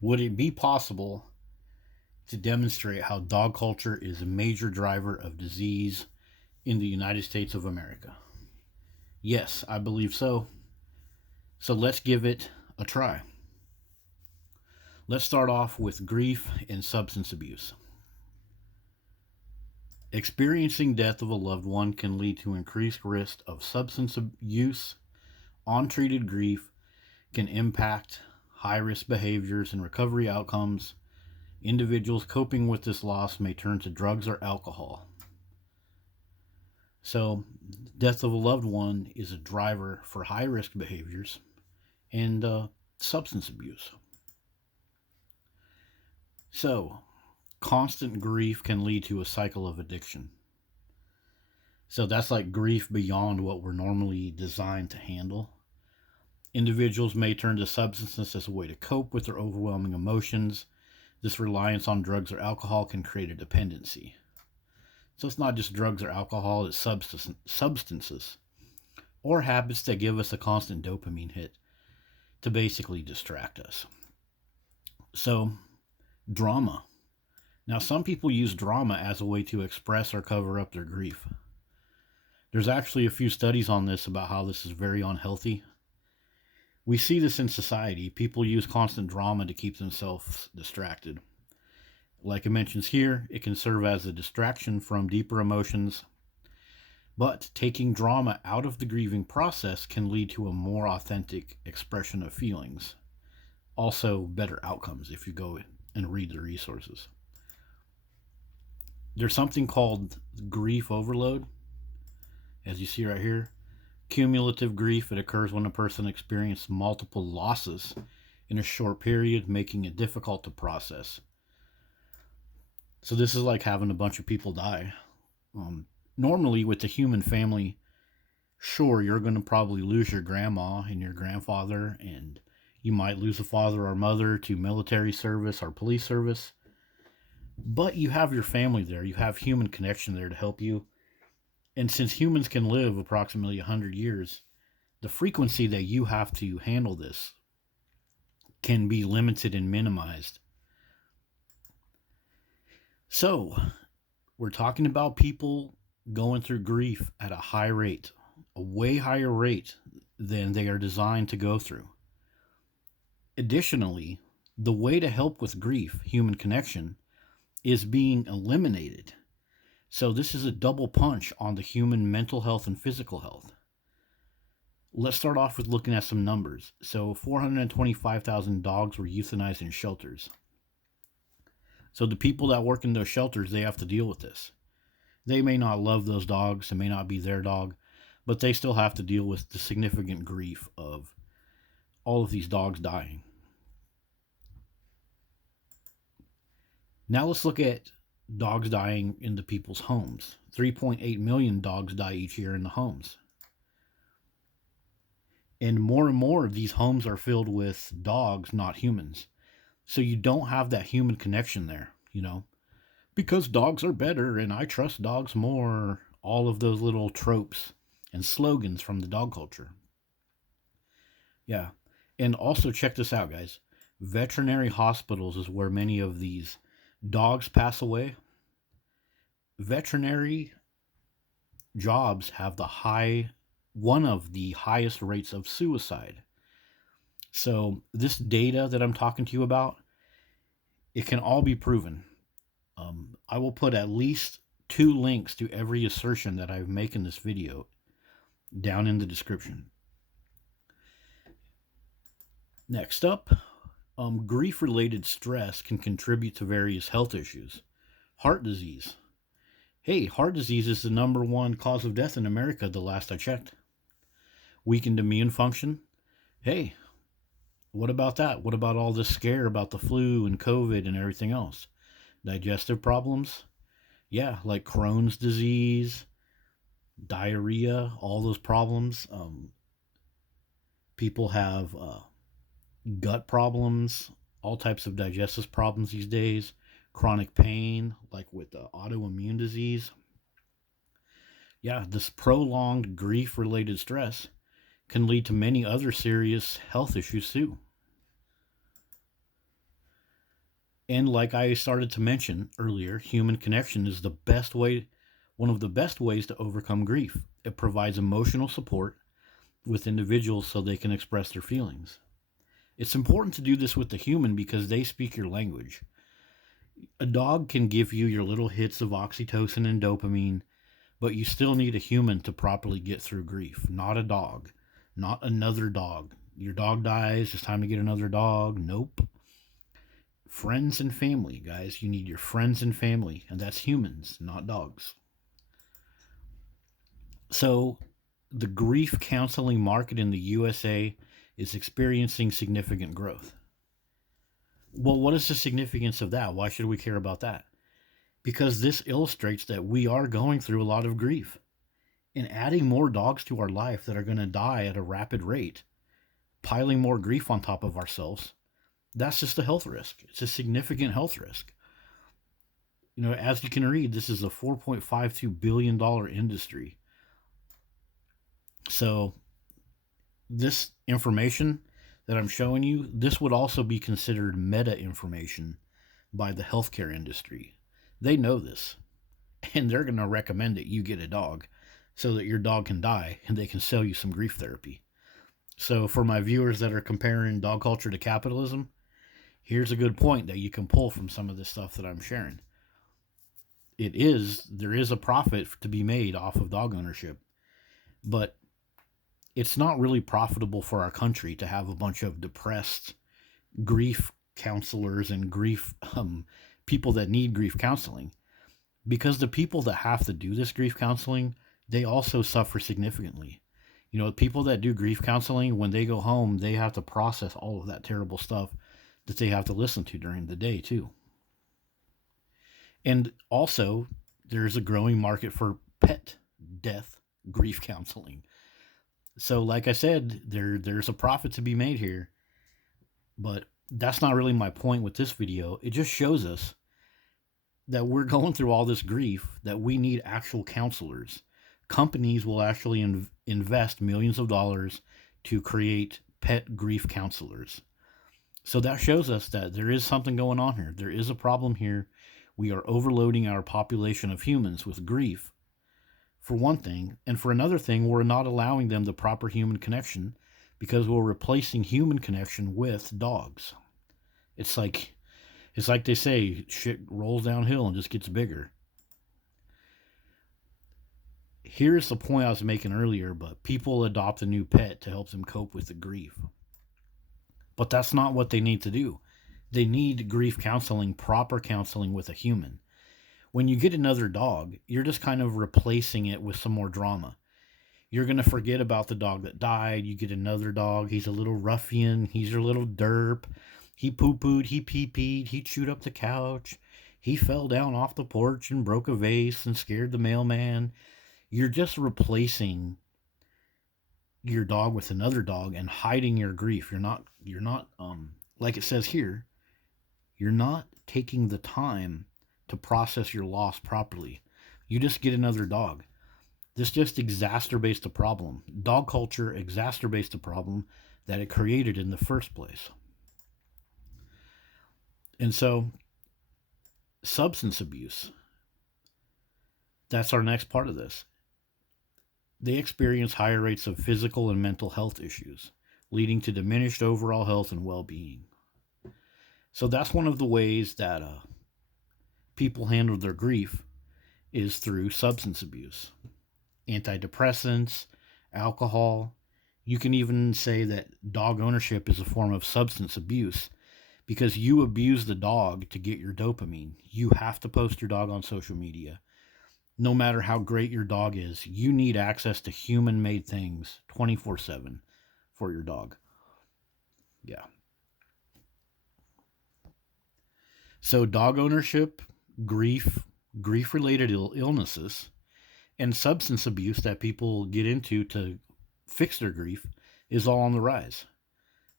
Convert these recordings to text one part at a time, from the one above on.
Would it be possible to demonstrate how dog culture is a major driver of disease in the United States of America? Yes, I believe so. So let's give it a try. Let's start off with grief and substance abuse. Experiencing death of a loved one can lead to increased risk of substance use. Untreated grief can impact high risk behaviors and recovery outcomes. Individuals coping with this loss may turn to drugs or alcohol. So, death of a loved one is a driver for high risk behaviors and substance abuse. So, constant grief can lead to a cycle of addiction. So, that's like grief beyond what we're normally designed to handle. Individuals may turn to substances as a way to cope with their overwhelming emotions. This reliance on drugs or alcohol can create a dependency. So it's not just drugs or alcohol, it's substances or habits that give us a constant dopamine hit to basically distract us. So, drama. Now, some people use drama as a way to express or cover up their grief. There's actually a few studies on this about how this is very unhealthy. We see this in society. People use constant drama to keep themselves distracted. Like it mentions here, it can serve as a distraction from deeper emotions, but taking drama out of the grieving process can lead to a more authentic expression of feelings. Also, better outcomes if you go and read the resources. There's something called grief overload, as you see right here. Cumulative grief, it occurs when a person experiences multiple losses in a short period, making it difficult to process. So this is like having a bunch of people die. Normally, with the human family, sure, you're going to probably lose your grandma and your grandfather, and you might lose a father or mother to military service or police service. But you have your family there. You have human connection there to help you. And since humans can live approximately 100 years, the frequency that you have to handle this can be limited and minimized. So, we're talking about people going through grief at a high rate, a way higher rate than they are designed to go through. Additionally, the way to help with grief, human connection, is being eliminated. So, this is a double punch on the human mental health and physical health. Let's start off with looking at some numbers. So, 425,000 dogs were euthanized in shelters. So, the people that work in those shelters, they have to deal with this. They may not love those dogs, it may not be their dog, but they still have to deal with the significant grief of all of these dogs dying. Now let's look at dogs dying in the people's homes. 3.8 million dogs die each year in the homes. And more of these homes are filled with dogs, not humans. So you don't have that human connection there, because dogs are better and I trust dogs more. All of those little tropes and slogans from the dog culture. Yeah. And also, check this out, guys. Veterinary hospitals is where many of these dogs pass away. Veterinary jobs have one of the highest rates of suicide. So, this data that I'm talking to you about, it can all be proven. I will put at least 2 links to every assertion that I've made in this video down in the description. Next up, grief-related stress can contribute to various health issues. Heart disease. Hey, heart disease is the number one cause of death in America the last I checked. Weakened immune function. Hey, what about that? What about all this scare about the flu and COVID and everything else? Digestive problems. Yeah, like Crohn's disease, diarrhea, all those problems. People have gut problems, all types of digestive problems these days, chronic pain, like with autoimmune disease. Yeah, this prolonged grief related stress can lead to many other serious health issues too. And like I started to mention earlier, human connection is the best way, one of the best ways to overcome grief. It provides emotional support with individuals so they can express their feelings. It's important to do this with the human because they speak your language. A dog can give you your little hits of oxytocin and dopamine, but you still need a human to properly get through grief, not a dog, not another dog. Your dog dies, it's time to get another dog. Nope. Friends and family, guys. You need your friends and family, and that's humans, not dogs. So, the grief counseling market in the USA is experiencing significant growth. Well, what is the significance of that? Why should we care about that? Because this illustrates that we are going through a lot of grief. And adding more dogs to our life that are going to die at a rapid rate, piling more grief on top of ourselves, that's just a health risk. It's a significant health risk. As you can read, this is a $4.52 billion industry. So, this information that I'm showing you, this would also be considered meta information by the healthcare industry. They know this, and they're going to recommend that you get a dog so that your dog can die and they can sell you some grief therapy. So, for my viewers that are comparing dog culture to capitalism, here's a good point that you can pull from some of this stuff that I'm sharing. There is a profit to be made off of dog ownership, but it's not really profitable for our country to have a bunch of depressed grief counselors and grief people that need grief counseling, because the people that have to do this grief counseling, they also suffer significantly. People that do grief counseling, when they go home, they have to process all of that terrible stuff that they have to listen to during the day too. And also, there's a growing market for pet death grief counseling. So, like I said, there's a profit to be made here, but that's not really my point with this video. It just shows us that we're going through all this grief, that we need actual counselors. Companies will actually invest millions of dollars to create pet grief counselors. So that shows us that there is something going on here. There is a problem here. We are overloading our population of humans with grief, for one thing. And for another thing, we're not allowing them the proper human connection because we're replacing human connection with dogs. It's like they say, shit rolls downhill and just gets bigger. Here's the point I was making earlier, but people adopt a new pet to help them cope with the grief. But that's not what they need to do. They need grief counseling, proper counseling with a human. When you get another dog, you're just kind of replacing it with some more drama. You're going to forget about the dog that died. You get another dog. He's a little ruffian. He's your little derp. He poo-pooed. He pee-peed. He chewed up the couch. He fell down off the porch and broke a vase and scared the mailman. You're just replacing your dog with another dog and hiding your grief. You're not like it says here, you're not taking the time to process your loss properly. You just get another dog. This just exacerbates the problem. Dog culture exacerbates the problem that it created in the first place. And so, substance abuse. That's our next part of this. They experience higher rates of physical and mental health issues, leading to diminished overall health and well-being. So that's one of the ways that people handle their grief is through substance abuse. Antidepressants, alcohol. You can even say that dog ownership is a form of substance abuse because you abuse the dog to get your dopamine. You have to post your dog on social media. No matter how great your dog is, you need access to human-made things 24/7 for your dog. Yeah. So dog ownership, grief-related illnesses, and substance abuse that people get into to fix their grief is all on the rise.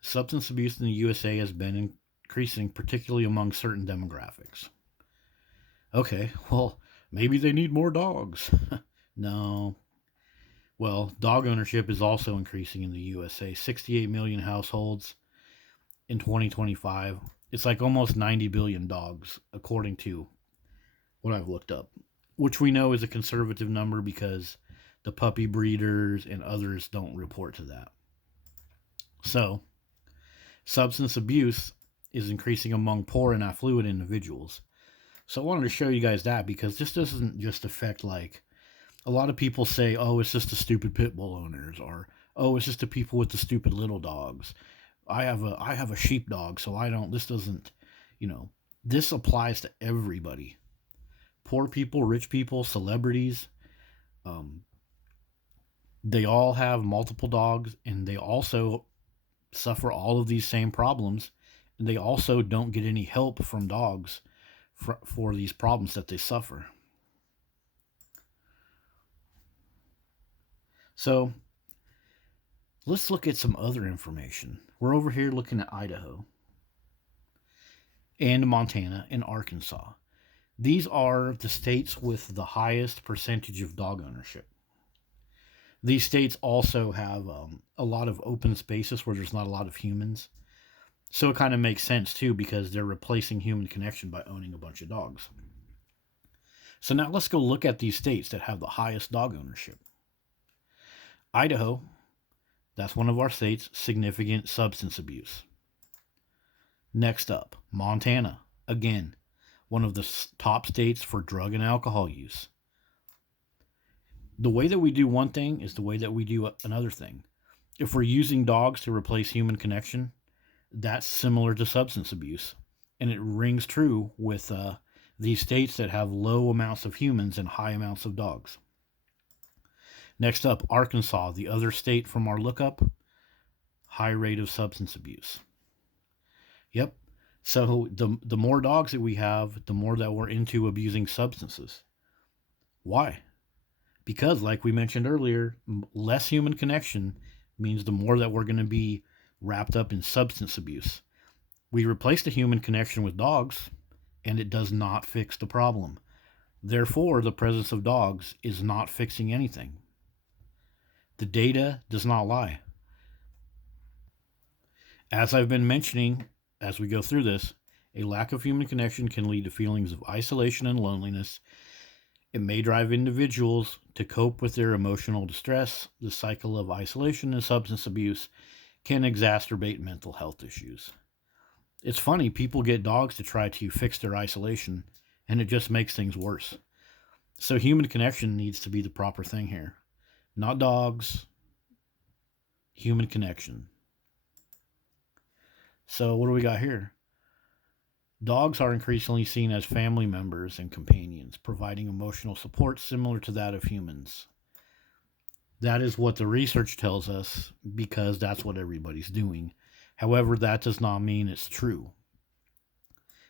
Substance abuse in the USA has been increasing, particularly among certain demographics. Okay, well, maybe they need more dogs. No. Well, dog ownership is also increasing in the USA. 68 million households in 2025. It's like almost 90 billion dogs, according to what I've looked up, which we know is a conservative number because the puppy breeders and others don't report to that. So, substance abuse is increasing among poor and affluent individuals. So, I wanted to show you guys that because this doesn't just affect, like, a lot of people say, oh, it's just the stupid pit bull owners, or oh, it's just the people with the stupid little dogs. I have a sheepdog, so I don't. This doesn't, you know, this applies to everybody. Poor people, rich people, celebrities. Um, they all have multiple dogs, and they also suffer all of these same problems. And they also don't get any help from dogs for these problems that they suffer. So let's look at some other information. We're over here looking at Idaho and Montana and Arkansas. These are the states with the highest percentage of dog ownership. These states also have a lot of open spaces where there's not a lot of humans. So it kind of makes sense too because they're replacing human connection by owning a bunch of dogs. So now let's go look at these states that have the highest dog ownership. Idaho, that's one of our states, significant substance abuse. Next up, Montana, again, one of the top states for drug and alcohol use. The way that we do one thing is the way that we do another thing. If we're using dogs to replace human connection, that's similar to substance abuse. And it rings true with these states that have low amounts of humans and high amounts of dogs. Next up, Arkansas, the other state from our lookup, high rate of substance abuse. Yep. So the more dogs that we have, the more that we're into abusing substances. Why? Because, like we mentioned earlier, less human connection means the more that we're going to be wrapped up in substance abuse. We replace the human connection with dogs, and it does not fix the problem. Therefore, the presence of dogs is not fixing anything. The data does not lie. As I've been mentioning as we go through this, a lack of human connection can lead to feelings of isolation and loneliness. It may drive individuals to cope with their emotional distress. The cycle of isolation and substance abuse can exacerbate mental health issues. It's funny, people get dogs to try to fix their isolation, and it just makes things worse. So human connection needs to be the proper thing here. Not dogs, human connection. So what do we got here? Dogs are increasingly seen as family members and companions, providing emotional support similar to that of humans. That is what the research tells us because that's what everybody's doing. However, that does not mean it's true.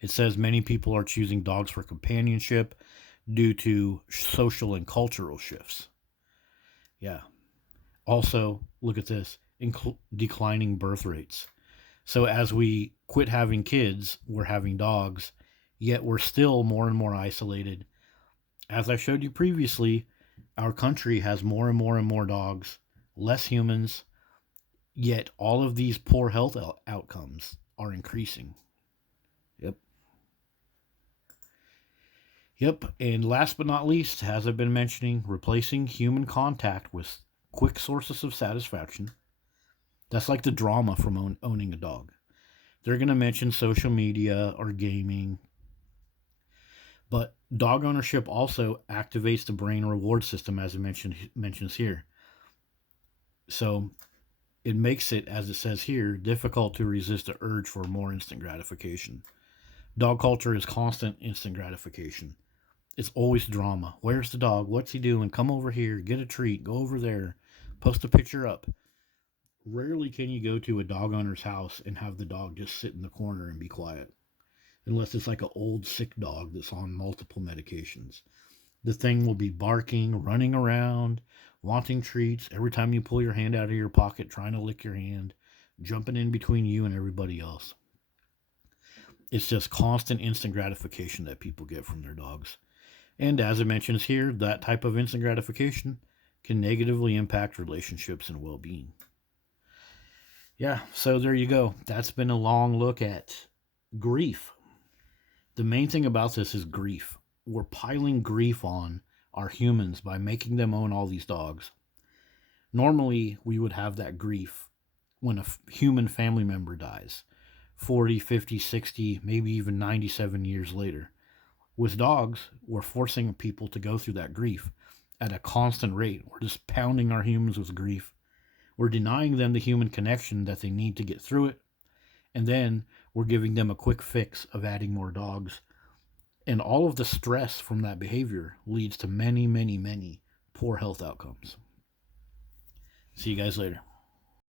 It says many people are choosing dogs for companionship due to social and cultural shifts. Yeah. Also, look at this, declining birth rates. So as we quit having kids, we're having dogs, yet we're still more and more isolated. As I showed you previously, our country has more and more and more dogs, less humans, yet all of these poor health outcomes are increasing. Yep. Yep, and last but not least, as I've been mentioning, replacing human contact with quick sources of satisfaction. That's like the drama from owning a dog. They're going to mention social media or gaming. But dog ownership also activates the brain reward system, as it mentions here. So it makes it, as it says here, difficult to resist the urge for more instant gratification. Dog culture is constant instant gratification. It's always drama. Where's the dog? What's he doing? Come over here. Get a treat. Go over there. Post a picture up. Rarely can you go to a dog owner's house and have the dog just sit in the corner and be quiet. Unless it's like an old sick dog that's on multiple medications. The thing will be barking, running around, wanting treats. Every time you pull your hand out of your pocket, trying to lick your hand, jumping in between you and everybody else. It's just constant instant gratification that people get from their dogs. And as it mentions here, that type of instant gratification can negatively impact relationships and well-being. Yeah, so there you go. That's been a long look at Grief. The main thing about this is grief. We're piling grief on our humans by making them own all these dogs. Normally, we would have that grief when a human family member dies 40, 50, 60, maybe even 97 years later. With dogs, we're forcing people to go through that grief at a constant rate. We're just pounding our humans with grief. We're denying them the human connection that they need to get through it. And then we're giving them a quick fix of adding more dogs. And all of the stress from that behavior leads to many, many, many poor health outcomes. See you guys later.